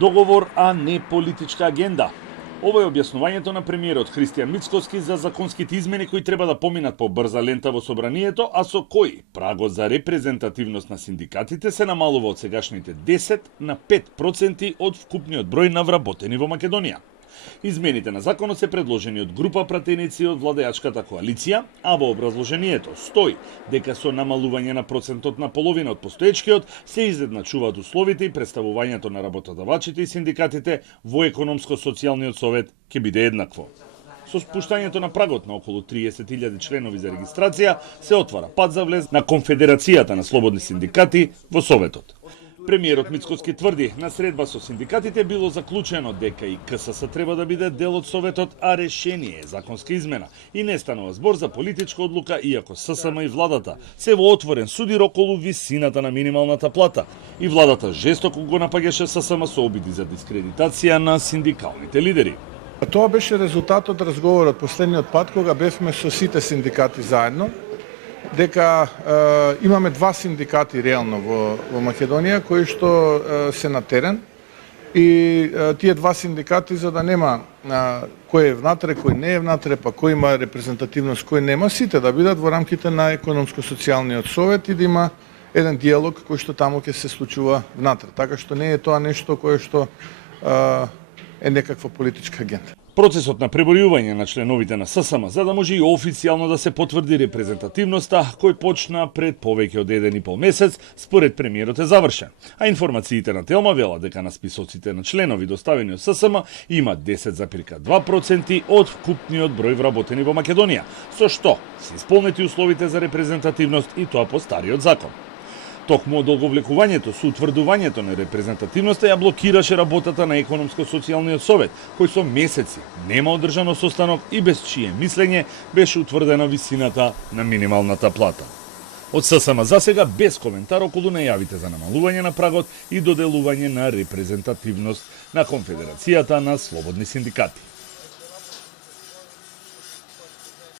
Договор, а не политичка агенда. Ова е објаснувањето на премиерот Христијан Мицкоски за законските измени кои треба да поминат по брза лента во собранието, а со кои прагот за репрезентативност на синдикатите се намалува од сегашните 10 на 5% од вкупниот број на вработени во Македонија. Измените на законот се предложени од група пратеници од владеачката коалиција, а во образложението стои дека со намалување на процентот на половина од постоечкиот се изедначуваат условите и представувањето на работодавачите и синдикатите во економско-социјалниот совет ќе биде еднакво. Со спуштањето на прагот на околу 30.000 членови за регистрација се отвара пат за влез на Конфедерацијата на слободни синдикати во Советот. Премиерот Мицкоски тврди, на средба со синдикатите било заклучено дека и КСС треба да биде дел од Советот, а решение е законска измена и не станува збор за политичка одлука, иако ССМ и владата се во отворен судир околу висината на минималната плата. И владата жестоко го напаѓаше ССМ со обиди за дискредитација на синдикалните лидери. Тоа беше резултатот разговорот последниот пат кога бевме со сите синдикати заедно, дека имаме два синдикати реално во Македонија кои што се на терен и тие два синдикати за да нема кој е внатре, кој не е внатре, па кој има репрезентативност, кој нема, сите да бидат во рамките на економско-социјалниот совет и да има еден диалог кој што таму ќе се случува внатре. Така што не е тоа нешто кое што е некаква политичка агенда. Процесот на пребројување на членовите на ССМ за да може и официјално да се потврди репрезентативноста, кој почна пред повеќе од 1,5 месец, според премиерот е завршен. А информациите на Телма велат дека на списоците на членови доставени од ССМ има 10,2% од вкупниот број вработени во Македонија, со што се исполнети условите за репрезентативност и тоа по стариот закон. Токму одолговлекувањето со утврдувањето на репрезентативноста ја блокираше работата на економско-социјалниот совет, кој со месеци нема одржано состанок и без чие мислење беше утврдена висината на минималната плата. Од ССМ засега без коментар околу најавите за намалување на прагот и доделување на репрезентативност на Конфедерацијата на слободни синдикати.